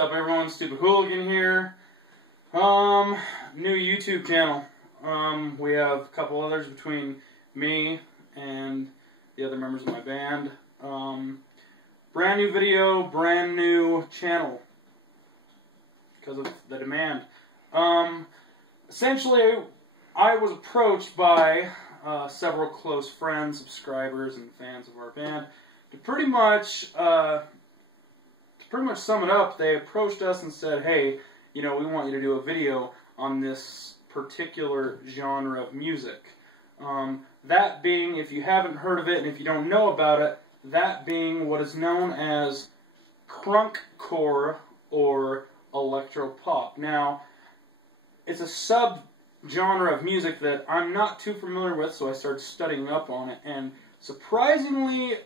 up, everyone? Stupid Hooligan here. New YouTube channel. We have a couple others between me and the other members of my band. Brand new video, brand new channel because of the demand. Essentially, I was approached by several close friends, subscribers, and fans of our band to pretty much sum it up. They approached us and said, "Hey, you know, we want you to do a video on this particular genre of music." That being, if you haven't heard of it and if you don't know about it, that being what is known as crunkcore or electropop. Now, it's a sub-genre of music that I'm not too familiar with, so I started studying up on it, and surprisingly,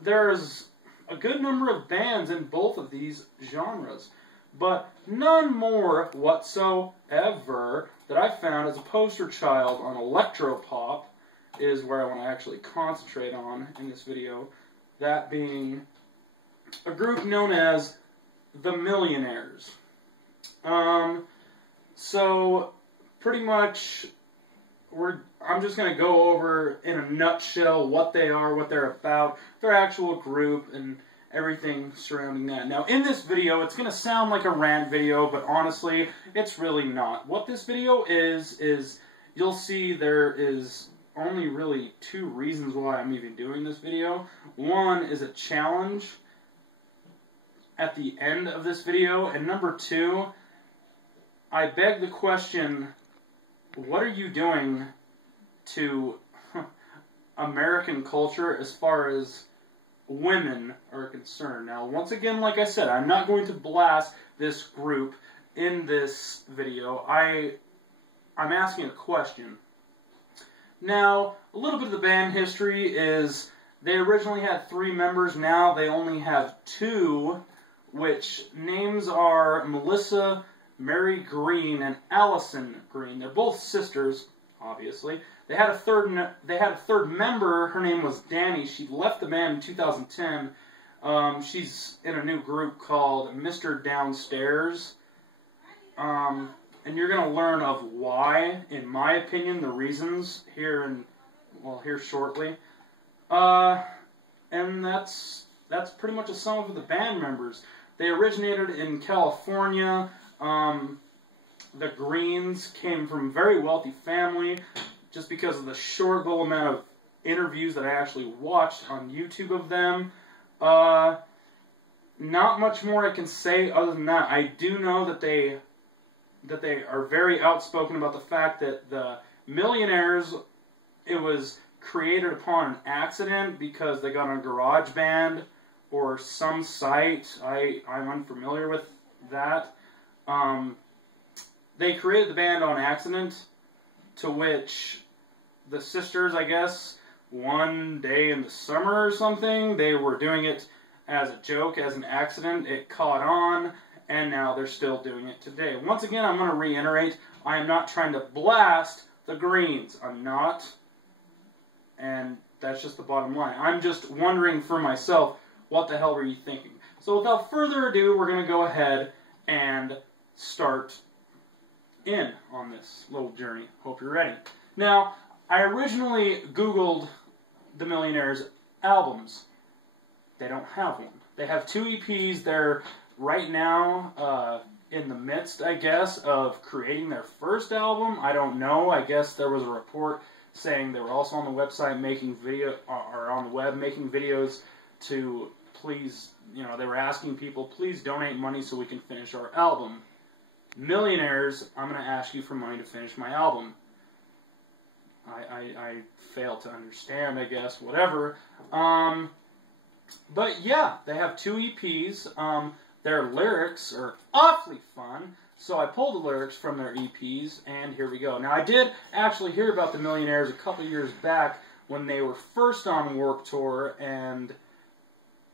there's a good number of bands in both of these genres, but none more whatsoever that I found as a poster child on electropop is where I want to actually concentrate on in this video, that being a group known as the Millionaires. So pretty much I'm just going to go over in a nutshell what they are, what they're about, their actual group, and everything surrounding that. Now, in this video, it's going to sound like a rant video, but honestly, it's really not. What this video is you'll see there is only really two reasons why I'm even doing this video. One is a challenge at the end of this video, and number two, I beg the question, what are you doing to American culture as far as women are concerned? Now, once again, like I said, I'm not going to blast this group in this video. I'm asking a question. Now, a little bit of the band history is they originally had 3 members. Now they only have 2, which names are Melissa Mary Green and Allison Green. They're both sisters, obviously. They had a third member. Her name was Danny. She left the band in 2010. She's in a new group called Mr. Downstairs. And you're going to learn of why, in my opinion, the reasons here shortly. And that's pretty much a sum of the band members. They originated in California. The Greens came from a very wealthy family, just because of the short little amount of interviews that I actually watched on YouTube of them. Not much more I can say other than that. I do know that they are very outspoken about the fact that the Millionaires, it was created upon an accident because they got on GarageBand or some site. I'm unfamiliar with that. They created the band on accident, to which the sisters, I guess, one day in the summer or something, they were doing it as a joke, as an accident. It caught on, and now they're still doing it today. Once again, I'm going to reiterate, I am not trying to blast the Greens. I'm not, and that's just the bottom line. I'm just wondering for myself, what the hell were you thinking? So without further ado, we're going to go ahead and start in on this little journey. Hope you're ready. Now, I originally Googled the Millionaires albums. They don't have one. They have 2 EPs. They're right now in the midst, I guess, of creating their first album. I don't know. I guess there was a report saying they were also on the website making on the web making videos to please, you know, they were asking people, please donate money so we can finish our album. Millionaires, I'm going to ask you for money to finish my album. I fail to understand, I guess, whatever. But yeah, they have 2 EPs. Their lyrics are awfully fun, so I pulled the lyrics from their EPs, and here we go. Now, I did actually hear about the Millionaires a couple years back when they were first on Warped Tour, and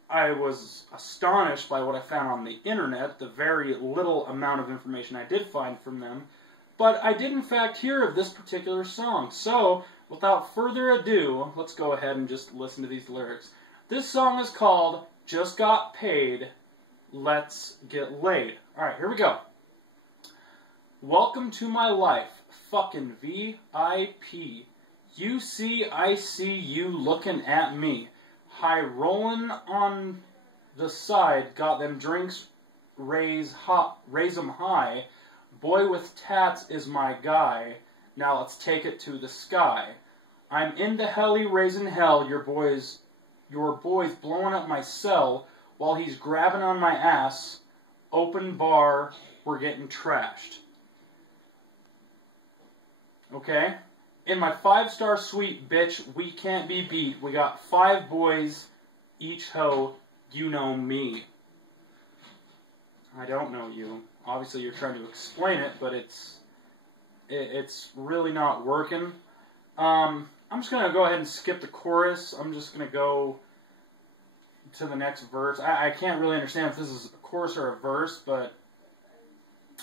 I was astonished by what I found on the internet, the very little amount of information I did find from them. But I did in fact hear of this particular song. So, without further ado, let's go ahead and just listen to these lyrics. This song is called Just Got Paid, let's get laid. Alright, here we go. Welcome to my life, fucking VIP. You see, I see you looking at me. High rollin' on the side, got them drinks, raise 'em high. Boy with tats is my guy. Now let's take it to the sky. I'm in the heli raising hell. Your boy's blowing up my cell while he's grabbing on my ass. Open bar, we're getting trashed. Okay? In my 5-star suite, bitch, we can't be beat. We got 5 boys, each hoe, you know me. I don't know you. Obviously you're trying to explain it, but it's really not working. I'm just going to go ahead and skip the chorus. I'm just going to go to the next verse. I can't really understand if this is a chorus or a verse, but...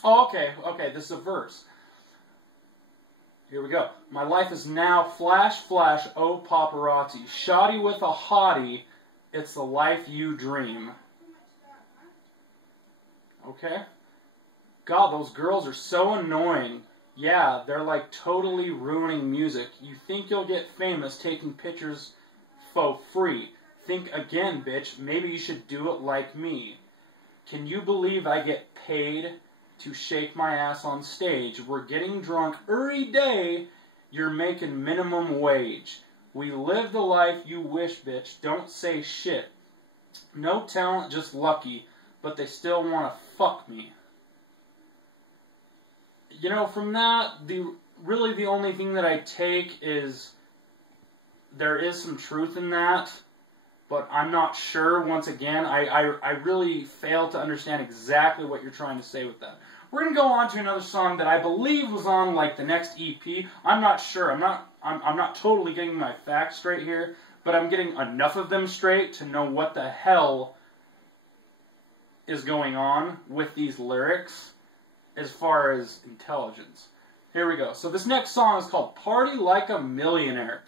Oh, okay, this is a verse. Here we go. My life is now flash, flash, oh paparazzi. Shoddy with a hottie, it's the life you dream. Okay? God, those girls are so annoying. Yeah, they're like totally ruining music. You think you'll get famous taking pictures for free. Think again, bitch. Maybe you should do it like me. Can you believe I get paid to shake my ass on stage? We're getting drunk every day. You're making minimum wage. We live the life you wish, bitch. Don't say shit. No talent, just lucky. But they still want to fuck me. You know, from that, really the only thing that I take is there is some truth in that, but I'm not sure. Once again, I really fail to understand exactly what you're trying to say with that. We're going to go on to another song that I believe was on, like, the next EP. I'm not sure. I'm not totally getting my facts straight here, but I'm getting enough of them straight to know what the hell is going on with these lyrics as far as intelligence. Here we go. So this next song is called Party Like a Millionaire.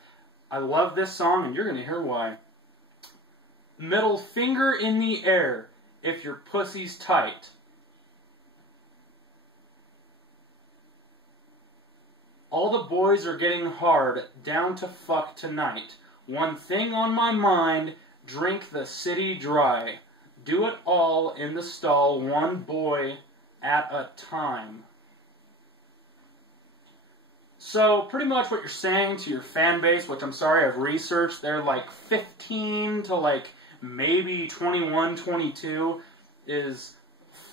I love this song, and you're going to hear why. Middle finger in the air if your pussy's tight. All the boys are getting hard, down to fuck tonight. One thing on my mind, drink the city dry. Do it all in the stall, one boy at a time. So, pretty much what you're saying to your fan base, which I'm sorry I've researched, they're like 15 to like maybe 21, 22, is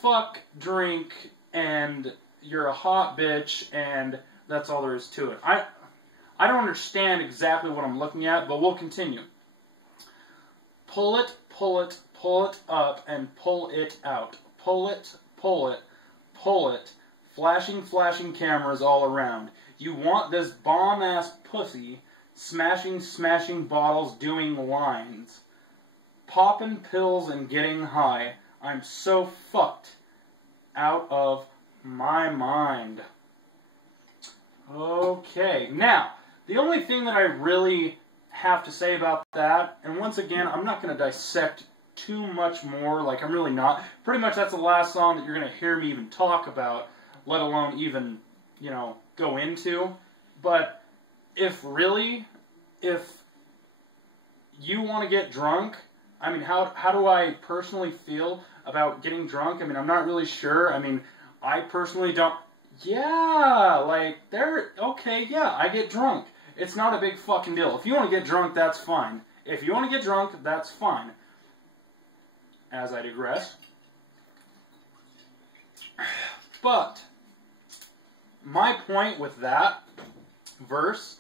fuck, drink, and you're a hot bitch, and that's all there is to it. I don't understand exactly what I'm looking at, but we'll continue. Pull it, pull it, pull it up, and pull it out. Pull it, pull it, pull it. Flashing, flashing cameras all around. You want this bomb-ass pussy, smashing, smashing bottles, doing lines. Popping pills and getting high. I'm so fucked out of my mind. Okay, now, the only thing that I really have to say about that, and once again, I'm not going to dissect too much more, like I'm really not. Pretty much that's the last song that you're going to hear me even talk about, let alone even, you know, go into. But if you want to get drunk, I mean, how do I personally feel about getting drunk? I mean, I'm not really sure. I mean, I personally don't. Yeah, like, okay, yeah, I get drunk. It's not a big fucking deal. If you want to get drunk, that's fine. If you want to get drunk, that's fine. As I digress. But my point with that verse,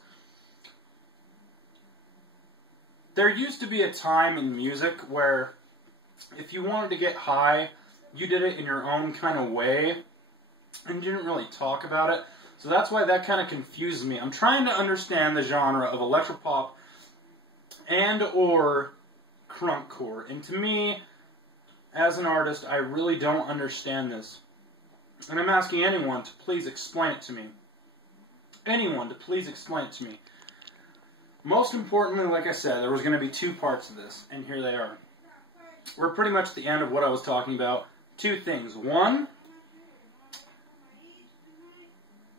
there used to be a time in music where if you wanted to get high, you did it in your own kind of way and didn't really talk about it. So that's why that kind of confuses me. I'm trying to understand the genre of electropop and or crunkcore. And to me, as an artist, I really don't understand this. And I'm asking anyone to please explain it to me. Anyone to please explain it to me. Most importantly, like I said, there was going to be 2 parts of this, and here they are. we're pretty much at the end of what I was talking about. Two things. One,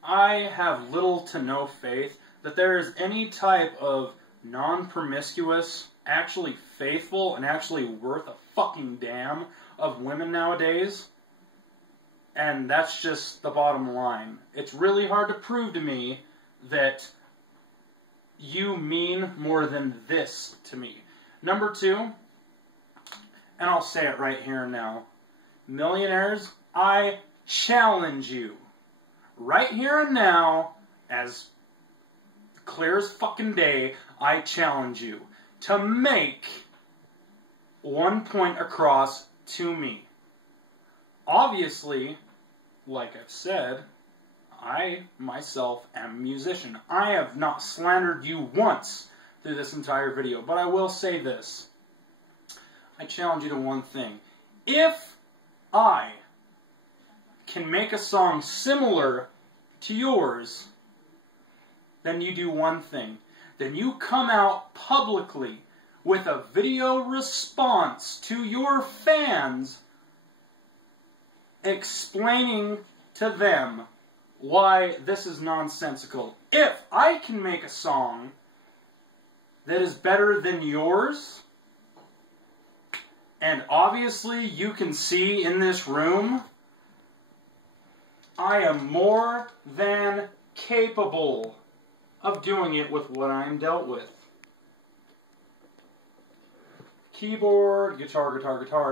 I have little to no faith that there is any type of non-promiscuous, actually faithful, and actually worth a fucking damn of women nowadays. And that's just the bottom line. It's really hard to prove to me that you mean more than this to me. Number two, and I'll say it right here and now, millionaires, I challenge you, right here and now, as clear as fucking day, I challenge you to make one point across to me. Obviously, like I've said, I, myself, am a musician. I have not slandered you once through this entire video, but I will say this. I challenge you to one thing. If I can make a song similar to yours, then you do one thing. Then you come out publicly with a video response to your fans explaining to them why this is nonsensical. If I can make a song that is better than yours, and obviously you can see in this room, I am more than capable of doing it with what I am dealt with. Keyboard, guitar,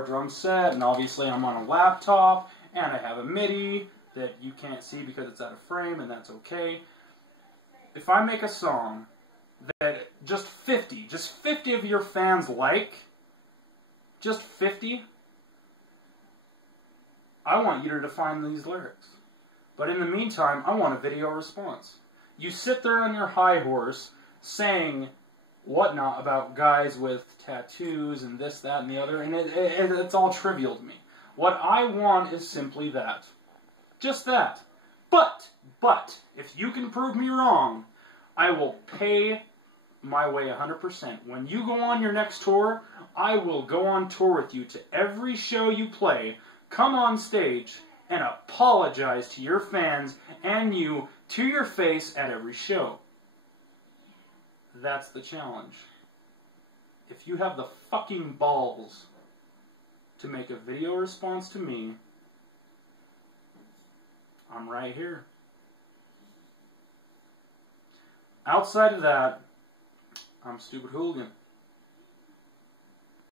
drum set, and obviously I'm on a laptop, and I have a MIDI that you can't see because it's out of frame, and that's okay. If I make a song that just 50 of your fans like, just 50, I want you to define these lyrics. But in the meantime, I want a video response. You sit there on your high horse saying whatnot about guys with tattoos and this, that, and the other, and it's all trivial to me. What I want is simply that. Just that. But, if you can prove me wrong, I will pay my way 100%. When you go on your next tour, I will go on tour with you to every show you play, come on stage, and apologize to your fans and you to your face at every show. That's the challenge. If you have the fucking balls to make a video response to me, I'm right here. Outside of that, I'm Stupid Hooligan.